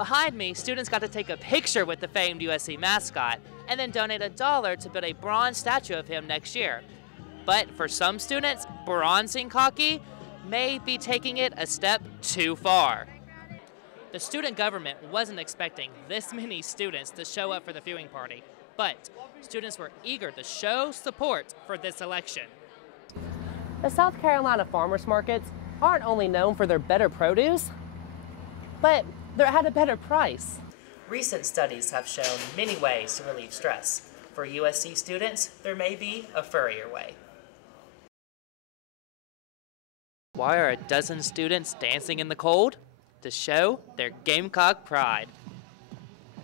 Behind me, students got to take a picture with the famed USC mascot and then donate $1 to build a bronze statue of him next year. But for some students, bronzing Cocky may be taking it a step too far. The student government wasn't expecting this many students to show up for the viewing party, but students were eager to show support for this election. The South Carolina farmers markets aren't only known for their better produce, but they're at a better price. Recent studies have shown many ways to relieve stress. For USC students, there may be a furrier way. Why are a dozen students dancing in the cold? To show their Gamecock pride.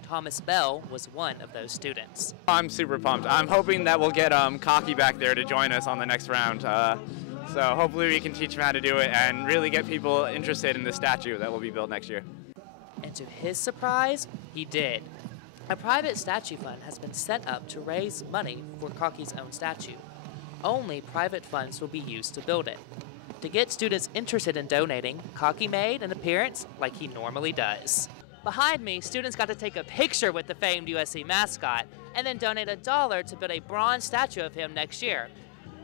Thomas Bell was one of those students. I'm super pumped. I'm hoping that we'll get Cocky back there to join us on the next round. So hopefully we can teach him how to do it and really get people interested in the statue that will be built next year. And to his surprise, he did. A private statue fund has been set up to raise money for Cocky's own statue. Only private funds will be used to build it. To get students interested in donating, Cocky made an appearance like he normally does. Behind me, students got to take a picture with the famed USC mascot and then donate $1 to build a bronze statue of him next year.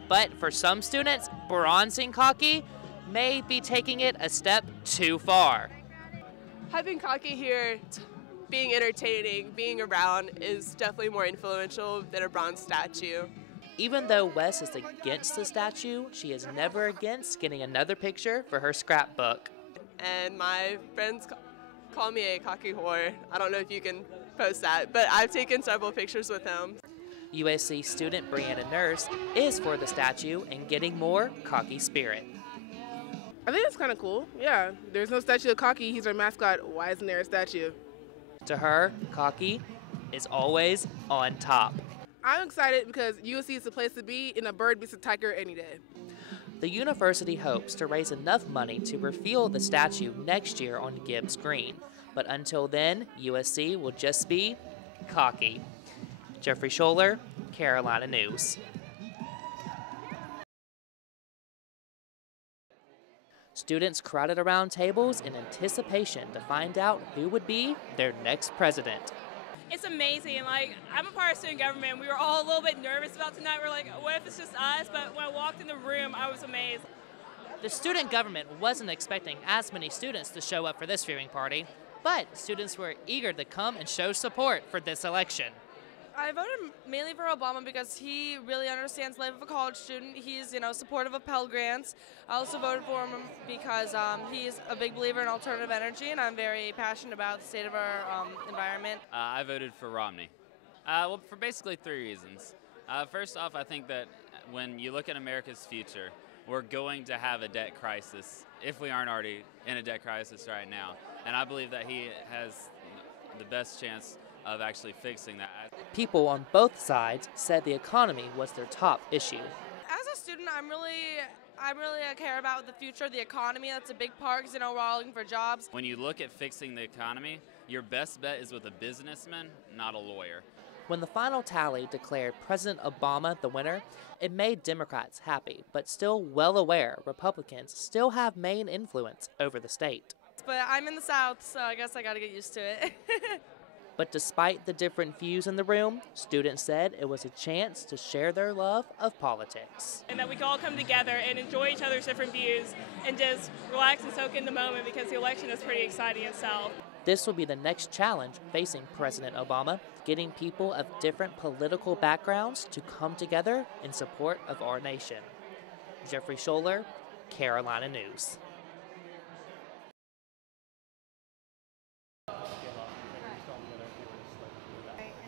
But for some students, bronzing Cocky may be taking it a step too far. Having Cocky here, being entertaining, being around is definitely more influential than a bronze statue. Even though Wes is against the statue, she is never against getting another picture for her scrapbook. And my friends call me a Cocky whore. I don't know if you can post that, but I've taken several pictures with him. USC student Brianna Nurse is for the statue and getting more Cocky spirit. I think it's kind of cool. Yeah, there's no statue of Cocky. He's our mascot. Why isn't there a statue? To her, Cocky is always on top. I'm excited because USC is the place to be, and a bird beats a tiger any day. The university hopes to raise enough money to reveal the statue next year on Gibbs Green. But until then, USC will just be Cocky. Jeffrey Sholar, Carolina News. Students crowded around tables in anticipation to find out who would be their next president. It's amazing. Like, I'm a part of student government. We were all a little bit nervous about tonight. We're like, what if it's just us? But when I walked in the room, I was amazed. The student government wasn't expecting as many students to show up for this viewing party, but students were eager to come and show support for this election. I voted mainly for Obama because he really understands the life of a college student. He's, supportive of Pell Grants. I also voted for him because he's a big believer in alternative energy, and I'm very passionate about the state of our environment. I voted for Romney. Well, for basically 3 reasons. First off, I think that when you look at America's future, we're going to have a debt crisis if we aren't already in a debt crisis right now. And I believe that he has the best chance of actually fixing that. People on both sides said the economy was their top issue. As a student, I really care about the future of the economy. That's a big part because, we're all looking for jobs. When you look at fixing the economy, your best bet is with a businessman, not a lawyer. When the final tally declared President Obama the winner, it made Democrats happy, but still well aware Republicans still have main influence over the state. But I'm in the South, so I guess I got to get used to it. But despite the different views in the room, students said it was a chance to share their love of politics. And that we can all come together and enjoy each other's different views and just relax and soak in the moment because the election is pretty exciting itself. This will be the next challenge facing President Obama, getting people of different political backgrounds to come together in support of our nation. Jeffrey Sholar, Carolina News.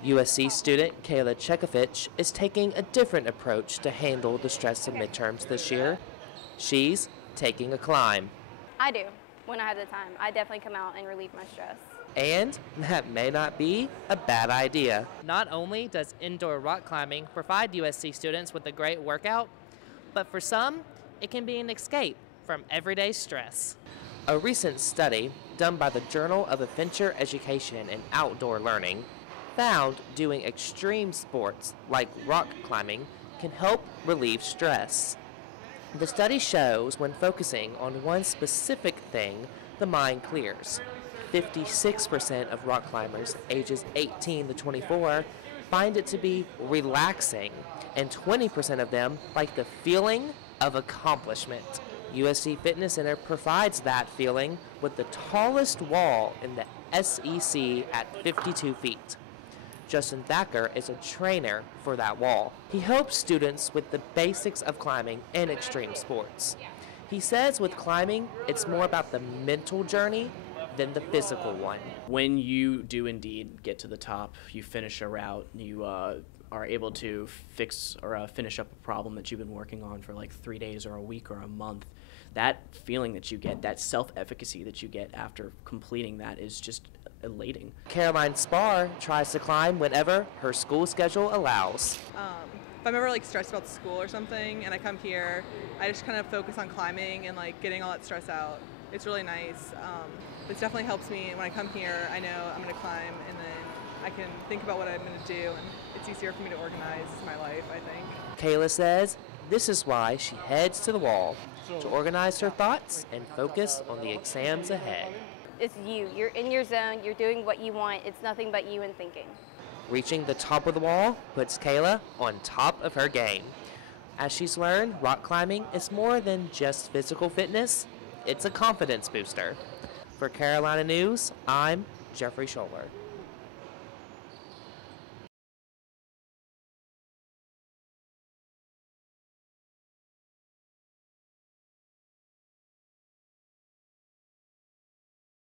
USC student Kayla Chekovich is taking a different approach to handle the stress of midterms this year. She's taking a climb. I do, when I have the time. I definitely come out and relieve my stress. And that may not be a bad idea. Not only does indoor rock climbing provide USC students with a great workout, but for some, it can be an escape from everyday stress. A recent study done by the Journal of Adventure Education and Outdoor Learning found doing extreme sports like rock climbing can help relieve stress. The study shows when focusing on one specific thing, the mind clears. 56% of rock climbers ages 18 to 24 find it to be relaxing, and 20% of them like the feeling of accomplishment. USC Fitness Center provides that feeling with the tallest wall in the SEC at 52 feet. Justin Thacker is a trainer for that wall. He helps students with the basics of climbing and extreme sports. He says with climbing, it's more about the mental journey than the physical one. When you do indeed get to the top, you finish a route, you are able to fix or finish up a problem that you've been working on for like 3 days or a week or a month, that feeling that you get, that self-efficacy that you get after completing that is just elating. Caroline Spar tries to climb whenever her school schedule allows. If I'm ever like stressed about school or something and I come here, I just kind of focus on climbing and like getting all that stress out. It's really nice. It definitely helps me when I come here. I know I'm going to climb and then I can think about what I'm going to do, and it's easier for me to organize my life, I think. Kayla says this is why she heads to the wall, to organize her thoughts and focus on the exams ahead. It's you. You're in your zone. You're doing what you want. It's nothing but you and thinking. Reaching the top of the wall puts Kayla on top of her game. As she's learned, rock climbing is more than just physical fitness. It's a confidence booster. For Carolina News, I'm Jeffrey Sholar.